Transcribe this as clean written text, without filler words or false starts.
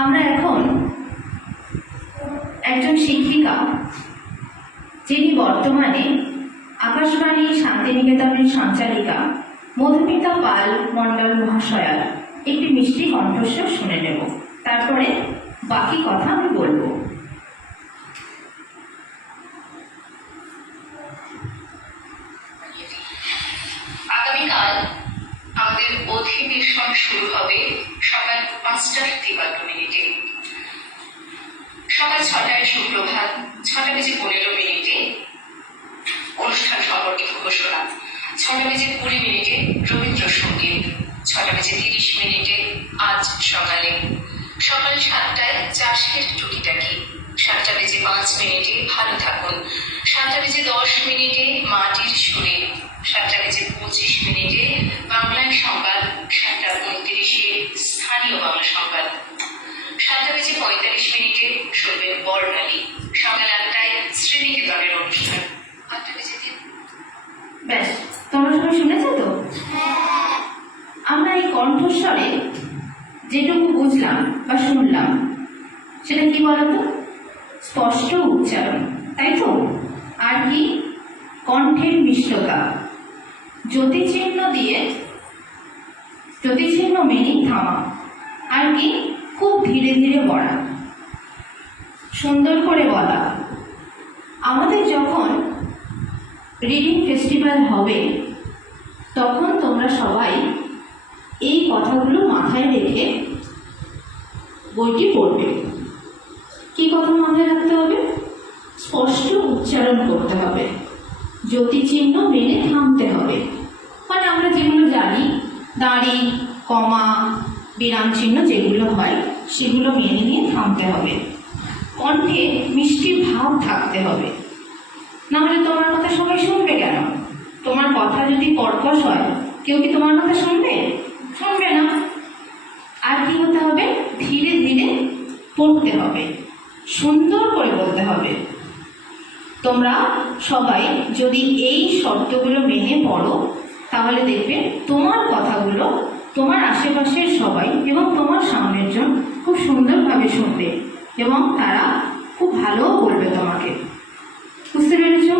আমরা এখন একজন শিক্ষিকা যিনি বর্তমানে আকাশবাণী শান্তিনিকেতনের সঞ্চালিকা মধুমিতা পাল মণ্ডল মহাশয়ার একটি মিষ্টি কণ্ঠস্বর শুনে নেব, তারপরে বাকি কথা আমি বলবো। আগামীকাল আমাদের অধিবেশন শুরু হবে সকাল 5:53। সকাল 6টায় সুপ্রভাত, 6:15 অনুষ্ঠান সম্পর্কে ঘোষণা, 6:20 রবীন্দ্রসঙ্গীত, 6:30 আজ সকাল 7টায় চাষের টুকিটাকি, 7:05 ভালো থাকুন, 7:10 মাটির সুরে, 7:25 বাংলায় সংবাদ, 7:29 স্থানীয় বাংলা সংবাদ, 7:45 শুনবেন বর্ণালী, সকাল 8টায় শ্রীনিকেতনের অনুষ্ঠান, 8:03। ব্যাস, তোমরা সবাই শুনেছো তো? আমরা এই কণ্ঠস্বরে যেটুকু বুঝলাম বা শুনলাম সেটা কি বলতো? স্পষ্ট উচ্চারণ, তাই তো? আর কি? কণ্ঠের মিষ্টতা, জ্যোতিচিহ্ন দিয়ে জ্যোতিচিহ্ন মেনেই থামা, আর কি? খুব ধীরে ধীরে পড়া, সুন্দর করে বলা। আমাদের যখন রিডিং ফেস্টিভ্যাল হবে তখন তোমরা সবাই এই কথাগুলো মাথায় রেখে বইটি পড়বে। কি কথা মাথায় রাখতে হবে? স্পষ্ট উচ্চারণ করতে হবে, জ্যোতিচিহ্ন মেনে থামতে হবে। মানে আমরা যেগুলো জানি, দাঁড়ি, কমা, বিরাম চিহ্ন যেগুলো হয় সেগুলো মেনে নিয়ে থামতে হবে। কণ্ঠে মিষ্টি ভাব থাকতে হবে, নাহলে তোমার কথা সবাই শুনবে কেন? তোমার কথা যদি কর্কশ হয়, কেউ কি তোমার কথা শুনবে? শুনবে না। আর কি হতে হবে? ধীরে ধীরে পড়তে হবে, সুন্দর করে বলতে হবে। তোমরা সবাই যদি এই শর্তগুলো মেনে পড়ো তাহলে দেখবে তোমার কথাগুলো তোমার আশেপাশের সবাই এবং তোমার সামনের জন খুব সুন্দরভাবে শুনবে এবং তারা খুব ভালোও বলবে তোমাকে। বুঝতে পেরেছো?